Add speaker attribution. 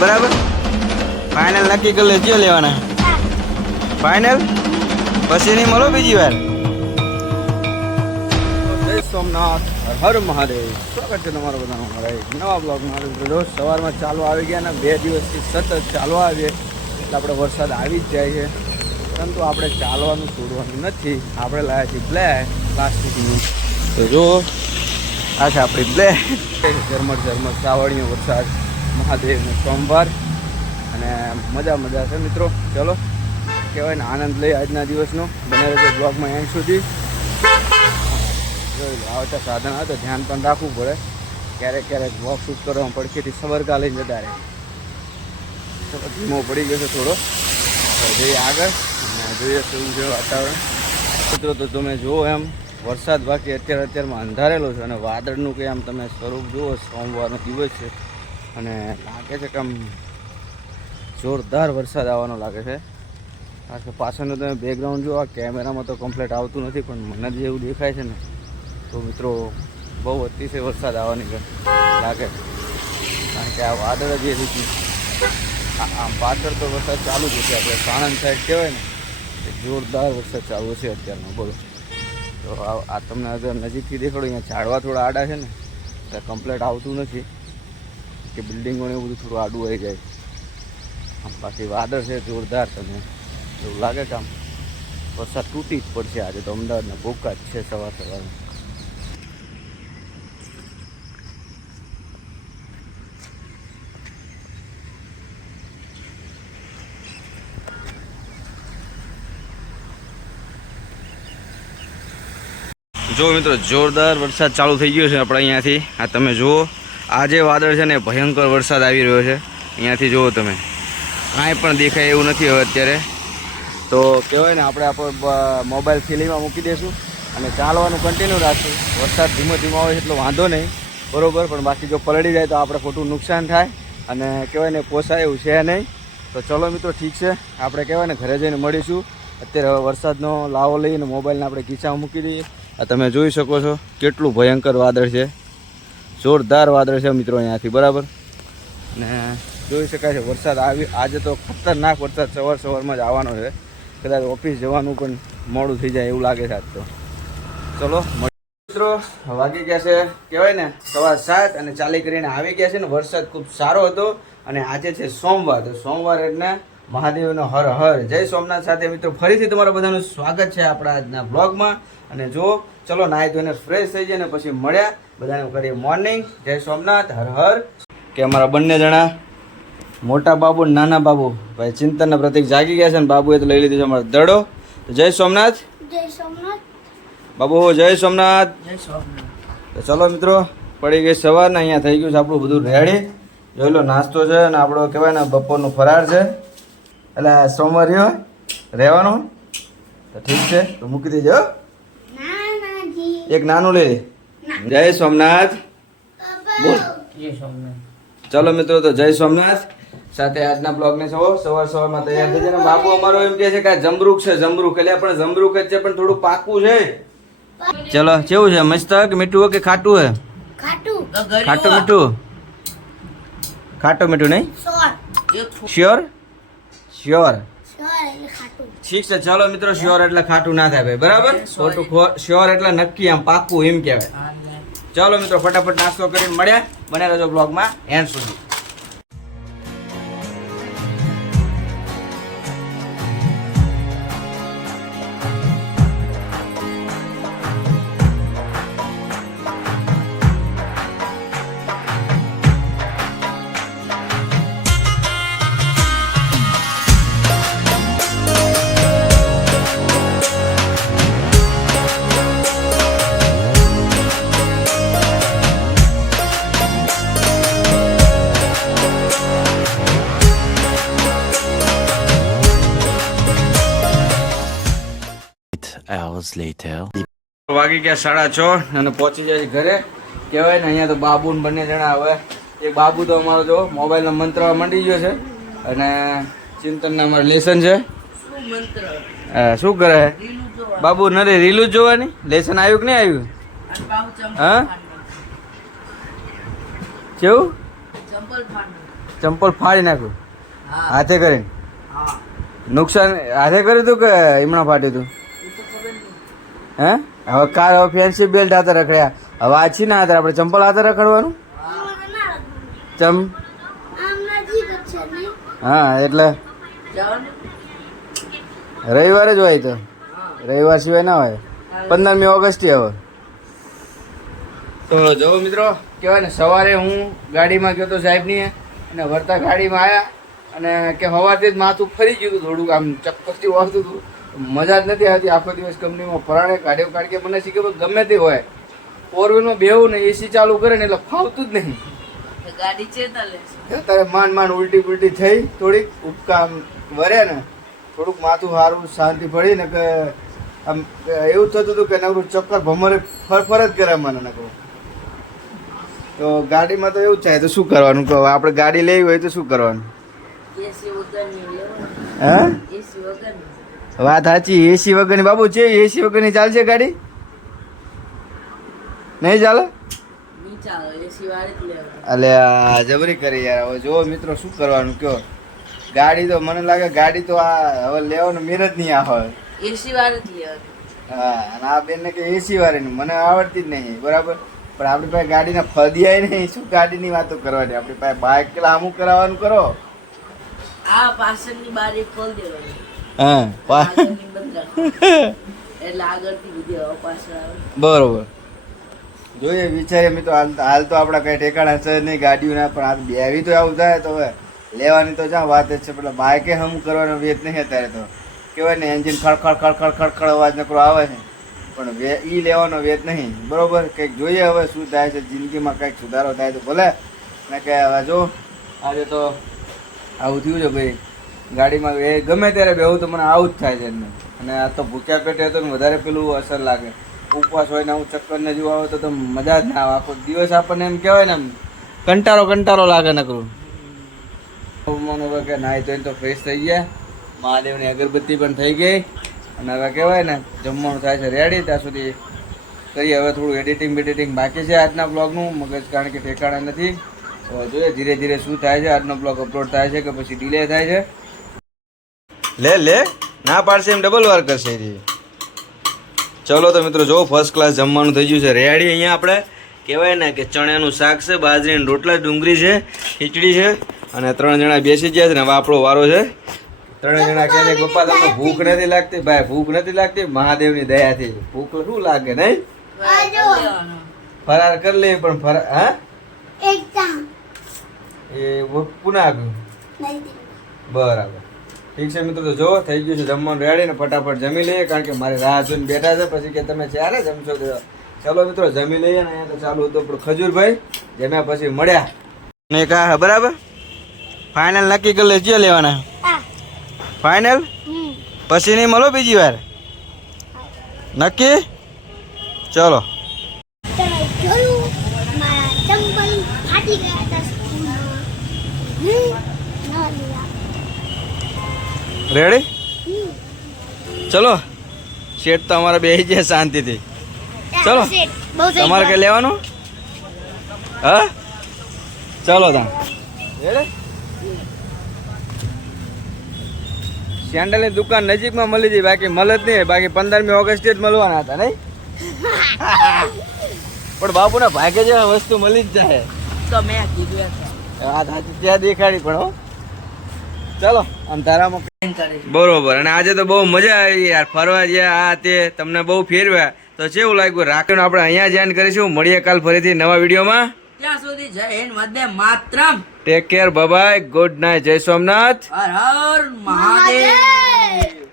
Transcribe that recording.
Speaker 1: બરાબર? ફાઇનલ નક્કી કરી લેજો લેવાના? ફાઇનલ પછી નહીં મળો બીજી વાર? સોમનાથ, હર મહાદેવ. સ્વાગત છે તમારો બધાનો અમારા એક નવા બ્લોગમાં. રોજ સવારમાં ચાલવા આવી ગયા ને બે દિવસથી સતત ચાલવા આવીએ એટલે આપણે વરસાદ આવી જ જાય છે. પરંતુ આપણે ચાલવાનું છોડવાનું નથી. આપણે લાવ્યા છીએ બ્લે પ્લાસ્ટિકની તો જો આ છે આપણી બ્લે ઝરમર ઝરમર સાવણીઓ વરસાદ. મહાદેવનો સોમવાર. અને મજા મજા છે મિત્રો. ચલો, કહેવાય ને આનંદ લઈ આજના દિવસનો. બને રહેજો બ્લોગમાં એન્ડ સુધી. જોઈ લો, આવતા સાધન આવે તો ધ્યાન પણ રાખવું પડે. ક્યારેક ક્યારેક વોક શૂટ કરવામાં પડખેથી સવરકા લઈને જતા રહે ધીમો પડી ગયો છે થોડો. જઈએ આગળ. અને જોઈએ શું છે વાતાવરણ. મિત્રો, તો તમે જુઓ એમ, વરસાદ બાકી અત્યારે અત્યારમાં અંધારેલો છે અને વાદળનું કંઈ આમ તમે સ્વરૂપ જુઓ, સોમવારનો દિવસ છે. અને લાગે છે કે આમ જોરદાર વરસાદ આવવાનો લાગે છે. કારણ કે પાછળનું તમે બેકગ્રાઉન્ડ જુઓ આ કેમેરામાં તો કમ્પ્લેટ આવતું નથી, પણ મને જેવું દેખાય છે ને, તો મિત્રો બહુ અતિશય વરસાદ આવવાની લાગે. કારણ કે આ વાદળ જે રીતે આમ પાછળ તો વરસાદ ચાલુ જ છે. આપણે સાણંદ સાઈડ કહેવાય ને જોરદાર વરસાદ ચાલુ છે અત્યારનો. બોલો. તો આ આ તમને અગર નજીકથી દેખાડો, અહીંયા ઝાડવા થોડા આડા છે ને તો કમ્પ્લેટ આવતું નથી. કે બિલ્ડિંગોને એવું બધું થોડું આડું આવી જાય. બાકી વાદળ છે, જોરદાર તમે એવું લાગે કે આમ વરસાદ તૂટી જ પડશે આજે તો અમદાવાદના ભૂકા જ છે સવાર સવારમાં જો મિત્રો, જોરદાર વરસાદ ચાલુ થઈ ગયો છે આપણે અહીંયાથી. આ તમે જુઓ. આ જે વાદળ છે ને ભયંકર વરસાદ આવી રહ્યો છે. અહીંયાથી જુઓ તમે. કાંઈ પણ દેખાય એવું નથી હવે અત્યારે. તો કહેવાય ને, આપણે આપણો મોબાઈલ થેલીમાં મૂકી દઈશું અને ચાલવાનું કન્ટિન્યુ રાખશું. વરસાદ ધીમો ધીમો આવે એટલો વાંધો નહીં. બરોબર, પણ બાકી જો પલળી જાય તો આપણે ખોટું નુકસાન થાય. અને કહેવાય ને, પોસાય એવું છે નહીં. તો ચલો મિત્રો, ઠીક છે. આપણે કહેવાય ને, ઘરે જઈને મળીશું. અત્યારે હવે વરસાદનો લાવો લઈને મોબાઈલને આપણે ખીચામાં મૂકી દઈએ. આ તમે જોઈ શકો છો કેટલું ભયંકર વાદળ છે. જોરદાર વાદળ છે મિત્રો અહીંયાથી બરાબર? ને જોઈ શકાય છે વરસાદ આવી આજે તો ખતરનાક વરસાદ સવાર સવારમાં જ આવવાનો છે. કદાચ ઓફિસ જવાનું પણ મોડું થઈ જાય એવું લાગે છે આજ તો. ચલો મિત્રો. વાગી ગયા છે કહેવાય ને સવાર સાત અને ચાલી કરીને આવી ગયા છે ને વરસાદ ખૂબ સારો હતો અને આજે છે સોમવાર. તો સોમવાર એટલે મહાદેવનો હર હર. જય સોમનાથ સાથે મિત્રો ફરીથી તમારા બધાનું સ્વાગત છે આપણા આજના બ્લોગમાં. અને જો ચલો નાહી ધોઈને ફ્રેશ થઈ જાય ને પછી મળ્યા. બધાને કરીએ મોર્નિંગ. જય સોમનાથ હર હર. કે અમારા બંને જણા મોટા બાબુ નાના બાબુ. ભાઈ ચિંતનના પ્રતિક જાગી ગયા છે ને બાબુએ તો લઈ લીધું છે અમારો દડો. તો જય સોમનાથ.
Speaker 2: જય સોમનાથ.
Speaker 1: બાબુ જય સોમનાથ.
Speaker 2: જય સોમનાથ.
Speaker 1: તો ચલો મિત્રો પડી ગઈ સવાર ને અહીંયા થઈ ગયું છે આપણું બધું રેડી જોઈ લો નાસ્તો છે અને આપણો કહેવાય ને બપોરનું ફરાર છે. એટલે સોમવાર રહ્યો. રહેવાનું. તો ઠીક છે તો મૂકી દેજો એક નાનું લઈ લે. જય સોમનાથ. બોલ.
Speaker 2: જય સોમનાથ.
Speaker 1: ચલો મિત્રો તો જય સોમનાથ. સાથે આજના બ્લોગને સવો સવાર સવારમાં તૈયાર થઈ જાય બાપુ અમારો એમ કહે છે કે આ જમરૂક છે જમરૂક. એટલે પણ જમરૂક જ છે પણ થોડું પાકું છે. ચલો કેવું છે? મસ્ત કે મીઠું કે ખાટું હે
Speaker 2: ખાટું.
Speaker 1: ખાટું મીઠું? ખાટું મીઠું નહીં? શ્યોર શ્યોર
Speaker 2: સોર એટલે ખાટું.
Speaker 1: ઠીક છે ચાલો મિત્રો શ્યોર એટલે ખાટું ના થાય ભાઈ. બરાબર? ખોટું શ્યોર એટલે નક્કી આમ પાકું એમ કહેવાય. ચાલો મિત્રો ફટાફટ નાસ્તો કરીને મળ્યા. બને રહેજો બ્લોગમાં એન્ડ સુધી.
Speaker 3: Hours later.
Speaker 1: વાગી ગયા સાડા છ અને પહોંચી જાય ઘરે. કહેવાય ને અહીંયા તો બાબુ ને બંને જણા હવે. એક બાબુ તો અમારો જો મોબાઈલનો મંત્ર મંડી ગયો છે. અને ચિંતનના અમારે લેસન છે. શું કરે? બાબુ નરે રીલું જ જોવાની? લેસન આવ્યું કે નહીં આવ્યું? હા? કેવું? ચંપલ ફાડી. નાખ્યું? હાથે કરીને? નુકસાન હાથે કર્યું હતું કે હમણાં ફાટ્યું હતું હે? હવે કાલ હવે ફેન્સી બેલ્ટ હાથે રખડ્યા. હવે આ ના હાથે આપણે ચંપલ હાથે રખડવાનું? ચમ? હા, એટલે રવિવારે જ હોય તો. રવિવાર સિવાય ના હોય. પંદરમી ઓગસ્ટથી હવે. તો જો મિત્રો, કહેવાય ને, સવારે હું ગાડીમાં ગયો તો સાહેબની અને વળતા ગાડીમાં આવ્યા અને કે સવારથી જ માથું ફરી ગયું હતું થોડુંક આમ ચક્કરથી વાળતું હતું. મજા જ નથી આવતી આખો દિવસ કંપનીમાં પરાણે કાઢ્યો કારણ કે મને શીખે ગમે તે હોય ફોર વ્હીલમાં બેવું ને એસી ચાલુ કરે ને એટલે ફાવતું જ નહીં.
Speaker 2: ગાડી ચેતા લેશે
Speaker 1: અત્યારે માંડ માંડ ઉલટી પુલટી થઈ થોડીક ઉપકામ વરે ને થોડુંક માથું સારું શાંતિ પડી ને કે આમ એવું થતું હતું કે નવરું ચક્કર ભમરે ફરફર જ કરે મને નકરું તો ગાડીમાં તો એવું થાય તો શું કરવાનું? કહો આપણે ગાડી લેવી હોય તો શું કરવાનું? હે? વાત સાચી એસી વગરની બાબુ છે એસી વગરની ચાલશે ગાડી? નહીં ચાલે?
Speaker 2: વાળી
Speaker 1: અલે જબરી કરી યાર. હવે જો મિત્રો શું કરવાનું કયો? ગાડી તો મને લાગે ગાડી તો આ હવે લેવાનો મેર જ નહીં આવે
Speaker 2: એસી વાળી જ લેવાની
Speaker 1: હા અને આ બેનને કે એસી વાળીની મને આવડતી જ નહીં બરાબર? પણ આપણી પાસે ગાડીના ફદિયાય નહીં શું ગાડીની વાતો કરવાની આપણી પાસે બાઇક અમુક કરાવવાનું કરો.
Speaker 2: આ પાછળની બારી ખોલ દેવાની.
Speaker 1: બરોબર. જોઈએ વિચારીએ મિત્રો હાલ હાલ તો આપણા કઈ ઠેકાણા છે નહીં ગાડીઓ ના પણ આ બેવી તો આવું થાય તો હવે લેવાની તો જ્યાં વાત જ છે પેલા બાઇકે હમ કરવાનો વેત નહીં અત્યારે તો. કહેવાય ને એન્જિન ખડખડ ખડખડ ખડખડ અવાજ નકરો આવે છે. પણ વે ઈ લેવાનો વેત નહીં. બરોબર? કંઈક જોઈએ હવે શું થાય છે જિંદગીમાં કંઈક સુધારો થાય તો ભલે. ને કે હવે જો આજે તો આવું થયું છે ભાઈ. ગાડીમાં એ ગમે ત્યારે બેહું તો મને આવું જ થાય છે એમને. અને આ તો ભૂખ્યા પેટે ને વધારે પેલું અસર લાગે. ઉપવાસ હોય ને આવું ચક્કર ને જેવું આવે તો તો મજા જ ના આવે. આખો દિવસ આપણને એમ કહેવાય ને એમ, કંટાળો કંટાળો લાગે નકરું મને હવે કે નાહી ધોઈને તો ફ્રેશ થઈ ગયા. મહાદેવની અગરબત્તી પણ થઈ ગઈ. અને હવે કહેવાય ને, જમવાનું થાય છે રેડી ત્યાં સુધી કરી હવે થોડું એડિટિંગ બેડિટિંગ બાકી છે આજના બ્લોગનું મગજ કારણ કે ઠેકાણા નથી. તો જોઈએ ધીરે ધીરે શું થાય છે. આજનો બ્લોગ અપલોડ થાય છે કે પછી ડિલે થાય છે. લે લે. ના પાડશે એમ ડબલ વાર કરશે જી ચલો તો મિત્રો જો ફર્સ્ટ ક્લાસ જમવાનું થઈ ગયું છે. રેડી અહીંયા આપણે કહેવાય ને કે ચણાનું શાક છે બાજરીના રોટલા ડુંગળી છે ખીચડી છે અને ત્રણ જણા બેસી ગયા છે ને હવે આપણો વારો છે. ત્રણ જણા કહે છે પપ્પા તમને ભૂખ નથી. લાગતી? ભાઈ ભૂખ નથી લાગતી મહાદેવની દયાથી. ભૂખ શું લાગે નહીં? ફરાર કરી લે પણ ફરાર હા? એ પુના બરાબર. ઠીક છે મિત્રો તો જો થઈ ગયું છે જમવાનું રેડી ને ફટાફટ જમી લઈએ કારણ કે મારે રાહ જોઈને બેઠા છે. પછી કે તમે ક્યારે જમશો ચાલો મિત્રો જમી લઈએ ને અહીંયા તો ચાલુ હતું આપણું ખજૂરભાઈ જમ્યા પછી મળ્યા. ને કા બરાબર? ફાઇનલ નક્કી કરી લેજો લેવાના? ફાઇનલ પછી નહીં મળો બીજી વાર? નક્કી? ચલો.
Speaker 4: ગયા
Speaker 1: રેડી ચલો. શેઠ તો અમારા બે જાય શાંતિથી. ચલો. તમારે. કઈ લેવાનું? હા? ચલો તા સેન્ડલની દુકાન નજીકમાં મળી જાય. બાકી મળે જ નહીં. બાકી પંદરમી ઓગસ્ટે જ મળવાના હતા નહીં? પણ બાપુના ભાગે જેવા વસ્તુ મળી જ જાય.
Speaker 2: તો મેં કીધું
Speaker 1: આ સાચી ત્યાં દેખાડી પણ હો. ચલો અંધારામાં. બરોબર અને આજે તો બહુ મજા આવી યાર ફરવા ગયા આ તે તમને બહુ ફેરવ્યા તો કેવું લાગ્યું? રાખીને આપણે અહીંયા જોઈન કરીશું. મળીએ કાલ ફરીથી નવા વિડીયોમાં.
Speaker 2: ત્યાં સુધી જય હિન્દ વંદે માતરમ.
Speaker 1: Take care bye good night જય સોમનાથ.
Speaker 2: હર હર મહાદેવ.